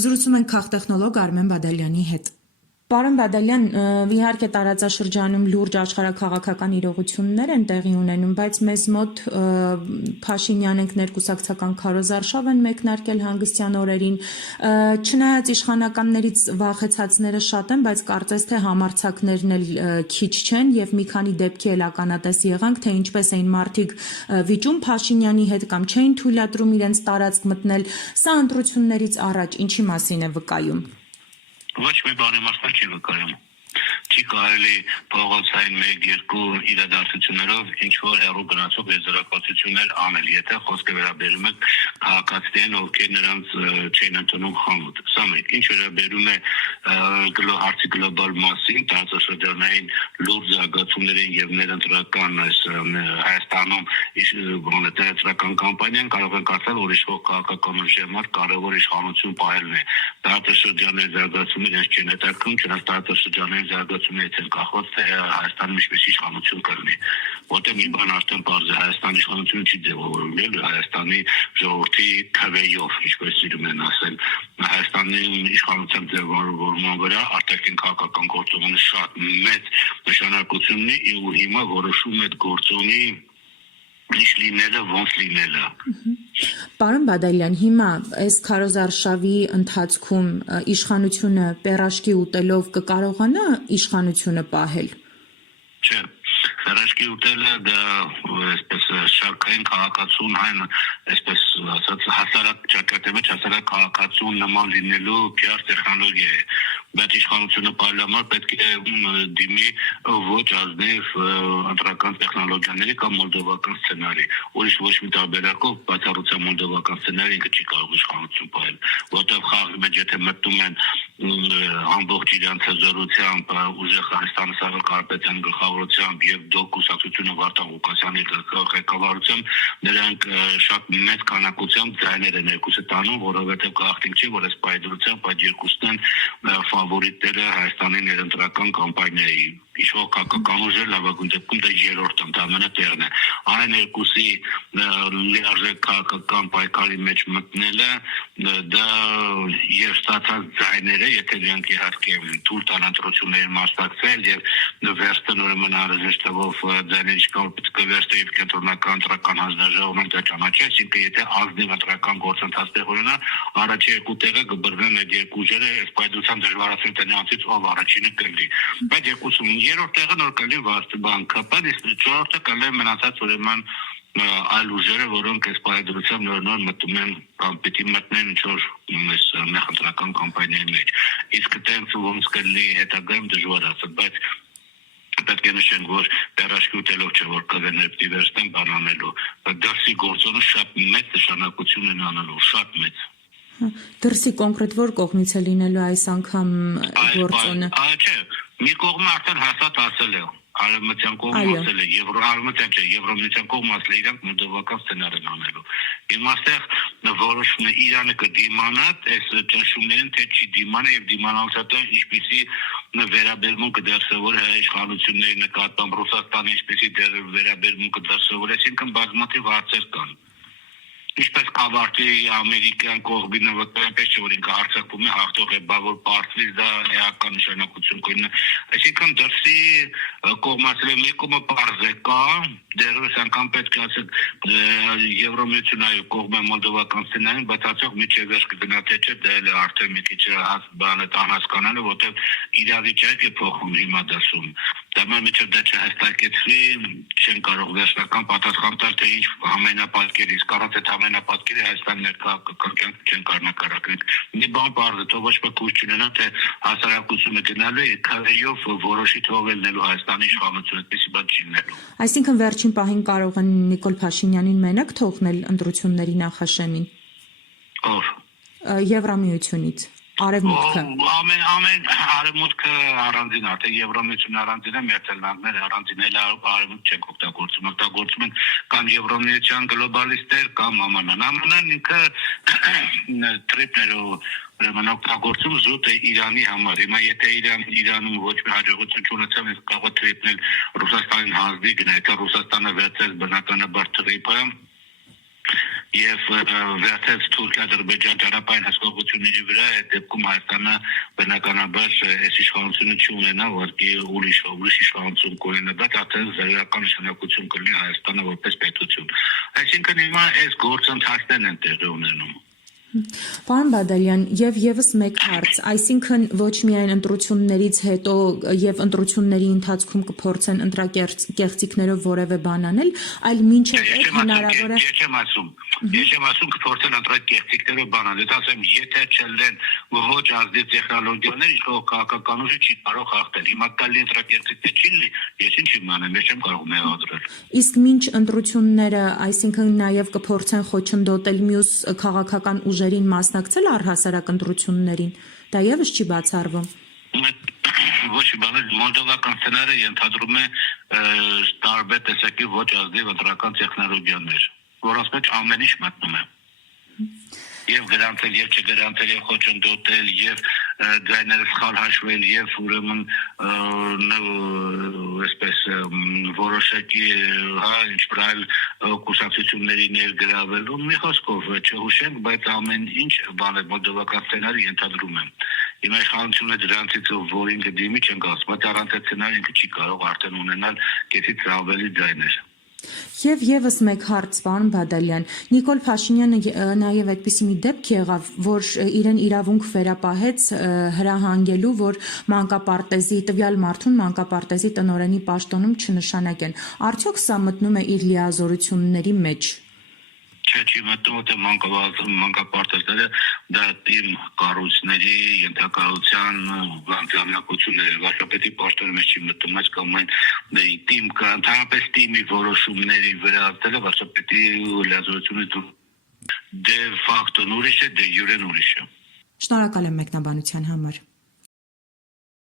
Զրուցում ենք քաղտեխնոլոգ Արմեն Բադալյանի հետ։ Պարոն Բադալյան, իհարկե տարածաշրջանում լուրջ աշխարհաքաղաքական իրողություններ են տեղի ունենում, բայց մեզ մոտ Փաշինյան ենք ներկուսակցական քարոզարշավ են մեկնարկել հանգստյան օրերին, չնայած իշխանականներից վախեցածները շատ են, բայց կարծես թե համարձակներն էլ քիչ չեն եւ մի քանի դեպքի էլ ականատես եղանք, թե ինչպես էին մարդիկ վիճում Փաշինյանի հետ կամ չէին թույլատրում իրենց տարածք մտնել, սա ընտրություններից առաջ ինչի մասին է վկայում։ Ոչ մի բանի մասին չի վկայում։ Չի կարելի փողոցային 1-2 իրադարձություններով ինչ-որ հեռու գնացող եզրակացություններ անել, եթե խոսքը վերաբերում է քաղաքացիներին, ովքեր նրանց չեն ընդունում խանութ։ Սա մեկ, ինչ վերաբերում է հարցի գլոբալ մասին, տարածաշրջանային լուրջ զարգացումներին եւ ներընտրական Հայաստանում ներընտրական կամպանիան կարող են կարծել, որ իշխող քաղաքական ուժի համար կարևոր իշխանություն պահելն է։ Տարածաշրջանային զարգացումները չեն հետաքրքրում, չնայած տարածաշրջանային զարգացումներից են կախված, թե Հայաստանում ինչպես իշխանություն կլինի։ Որտեղ մի բան արդեն պարզ է, Հայաստանի իշխանությունը չի ձևավորվել Հայաստանի ժողովրդի քվեով, ինչպես սիրում են ասել։ Հայաստանի իշխանության ձևավորման վրա արտաքին քաղաքական գործոնը շատ մեծ նշանակություն ունի, ու հիմա որոշում է գործոնի ինչ լինելը, ոնց լինելը։ Պարոն Բադալյան, հիմա այս քարոզարշավի ընթացքում իշխանությունը պերաշկի ուտելով կկարողանա իշխանությունը պահել։ Չէ, պերաշկի ուտելը դա այսպես շարքային քաղաքացուն այն այսպես ասած հասարակ ճակատի մեջ հասարակ քաղաքացուն նման լինելու PR տեխնոլոգիա է։ Բայց իշխանությունը պայմանաբար պետք է դիմի ոչ ազնիվ ընտրական տեխնոլոգիաների կամ մոլդովական սցենարի։ Ուրիշ ոչ մի տարբերակով բացառությամբ մոլդովական սցենարը ինքը չի կարող իշխանություն պահել, որտեղ խաղի մեջ եթե մտնում են ամբողջ իրենց հզորությամբ ուժեղ Հայաստանի Սաղ Կարապետյանի գլխավորությամբ եւ դոկ կուսակցությունը Վարդան Ղուկասյանի ղեկավարությամբ նրանք շատ մեծ քանակությամբ ձայներ են երկուսը տանում, որովհետեւ գաղտնիք չի, որ այս պայծրությամբ այդ երկուսն են ֆավորիտները Հայաստանի ներընտրական կամպանիայի իշխող քաղաքական ուժը լավագույն դեպքում դա երրորդ ընդամենատեղն է։ Այն երկուսի լիարժեք քաղաքական պայքարի մեջ մտնելը դա եւ ստացած ձայները, եթե դրանք իհարկե թույլ տան ընտրություններին մասնակցել եւ վերստեն ուրեմն անհրաժեշտով ձայների շքարը կվերստի եւ կենտրոնական ընտրական հանձնաժողովն դա ճանաչի, այսինքն եթե ազնիվ ընտրական գործընթաց տեղ ունենա, առաջի երկու տեղը կբռնեն այդ երկու ուժերը, այս պայծրության դժվարացում տնյանցից ով առաջինը կլինի։ Բայց երկուսում երրորդ տեղը նոր կլինի Վարդան ԿՊ-ն, իսկ չորրորդը կլինի մնացած ուրեմն այլ ուժերը, որոնք այս պայծրությամբ նոր մտնում են կամ պիտի մտնեն ինչ-որ այս նախընտրական կամպանիայի մեջ։ Իսկ այդպես ոնց կլինի հետագայում դժվար ասել, բայց պետք է նշենք, որ պերաշկի ուտելով չէ, որ կվերներ պիտի վերստեն բանանելու։ Դրսի գործոնը շատ մեծ նշանակություն են անելու, շատ մեծ։ Դրսի կոնկրետ որ կողմից է լինելու այս անգամ գործոնը։ Չէ, մի կողմը արդեն հաստատ ասել է, արևմտյան կողմը ասել է, արևմտյան չէ, Եվրոմիության կողմը ասել է, իրանք մոլդովական սցենար են անելու։ Հիմա այստեղ որոշվում է Իրանը կդիմանա այս ճնշումներին, թե չի դիմանա եւ դիմանալուց հետո ինչպիսի վերաբերմունք կդրսևորի հայ իշխանությունների նկատմամբ Ռուսաստանի ինչպիսի վերաբերմունք կդրսևորի, այսինքն բազմաթիվ հարցեր կան։ Ինչպես կավարտի ամերիկյան կողմի նվտանգպես չէ, որ ինքը հարձակվում է հաղթող է, բավոր պարտվից դա էական նշանակություն կունենա։ Այսինքն դրսի կողմացել մի կողմը պարզ է կա, դեռևս անգամ պետք է ասել Եվրոմիությունայի կողմը մոլդովական սցենարին, բայց ասող միջև վերջ կգնա թե չէ, դա էլ արդեն մի քիչ բանը անհասկանալի, որտեղ իրավիճակը է փոխվում հիմա դասում։ Դա միջև դա չհստակեցվի, չեն կարող վերջնական պատասխան տալ, թե ինչ ամենապատկերի, իսկ առանց այդ ամենապատկերի Հայաստանի ներքաղաքական կյանքը չեն կարող նկարագրել։ Մի բան պարզ է, թող ոչ ոք ուժ չունենա, թե հասարակությունը գնալու է քարեյով որոշի թողնելու Հայաստանի իշխանությունը, այդպեսի բան չի լինելու։ Այսինքն վերջին պահին կարող են Նիկոլ Փաշինյանին մենակ թողնել ընտրությունների նախաշեմին։ Ով։ Եվրամիությունից։ Արևմուտքը։ Ամեն արևմուտքը առանձին է, թե Եվրոմիությունը առանձին է, մերձելնանքներ առանձին է, արևմուտք չեն օգտագործում են կամ Եվրոմիության գլոբալիստներ կամ ԱՄՆ-ն։ ԱՄՆ-ն ինքը տրիպներով ուրեմն օգտագործում զուտ է Իրանի համար։ Հիմա եթե Իրանում ոչ մի հաջողություն չունեցավ, իսկ կարող է տրիպնել Ռուսաստանին հանձնի գնա, եթե Ռուսաստանը վերցրեց բնականաբար տրիպը եւ վերցած Թուրքիա-Ադրբեջան ճանապարհային հսկողությունների վրա այդ դեպքում Հայաստանը բնականաբար այս իշխանությունը չունենա, որքի ուրիշ իշխանություն կունենա, բայց արդեն զարգացական նշանակություն կլինի Հայաստանը որպես պետություն։ Այսինքն հիմա այս գործընթացներն են տեղի ունենում։ Պարոն Բադալյան, եւ եւս մեկ հարց, այսինքն ոչ միայն ընտրություններից հետո եւ ընտրությունների ընթացքում կփորձեն ընտրակեղծիքներով որևէ բան անել, այլ մինչեւ այդ հնարավոր է Ես եմ ասում կփորձեն ընտրակեղծիքներով բան անել, ասեմ, եթե չլեն ոչ ազդի տեխնոլոգիաներ, իշխող քաղաքական ուժը չի կարող հաղթել։ Հիմա կալի ընտրակեղծիքներ չի լինի, ես ինչ իմ անեմ, ես չեմ կարող մեղադրել։ Իսկ մինչ ընտրությունները, այսինքն նաեւ կփորձեն խոչընդոտել մյուս քաղաքական ուժերին մասնակցել առհասարակ ընտրություններին, դա եւս չի բացառվում։ Ոչ բանը մոլդովական սցենարը ենթադրում է տարբեր տեսակի ոչ ազդի ընտրական տեխնոլոգիաներ, որոնց մեջ ամեն ինչ մտնում է։ Եվ գրանցել, եւ չգրանցել, եւ խոչընդոտել, եւ ձայները սխալ հաշվել, եւ ուրեմն այսպես որոշակի ինչ-որ այլ կուսակցությունների ներգրավել, ու մի խոսքով չհուշենք, բայց ամեն ինչ բանը մոլդովական սցենարը ենթադրում է։ Հիմա իշխանությունը դրանցից որին կդիմի չեն ասում, բայց առանց այդ սցենարը ինքը չի կարող արդեն ունենալ կեսից ավելի ձայներ։ Եվ եւս մեկ հարց, պարոն Բադալյան, Նիկոլ Փաշինյանը նաեւ այդպիսի մի դեպք եղավ, որ իրեն իրավունք վերապահեց հրահանգելու, որ մանկապարտեզի տվյալ մարդուն մանկապարտեզի տնօրենի պաշտոնում չնշանակեն։ Արդյոք սա մտնում է իր լիազորությունների մեջ։ Չի մտնում, թե մանկապարտեզները դա թիմ կառույցների ենթակառուցության վարչակցությունները, վարչապետի պաշտոնի մեջ չի մտնում, այս կամ այն թիմ ընդհանրապես թիմի որոշումների վրա դերը վարչապետի լիազորությունը դե ֆակտո ուրիշ է, դե յուրեն ուրիշ է։ Շնորհակալ եմ մեկնաբանության համար։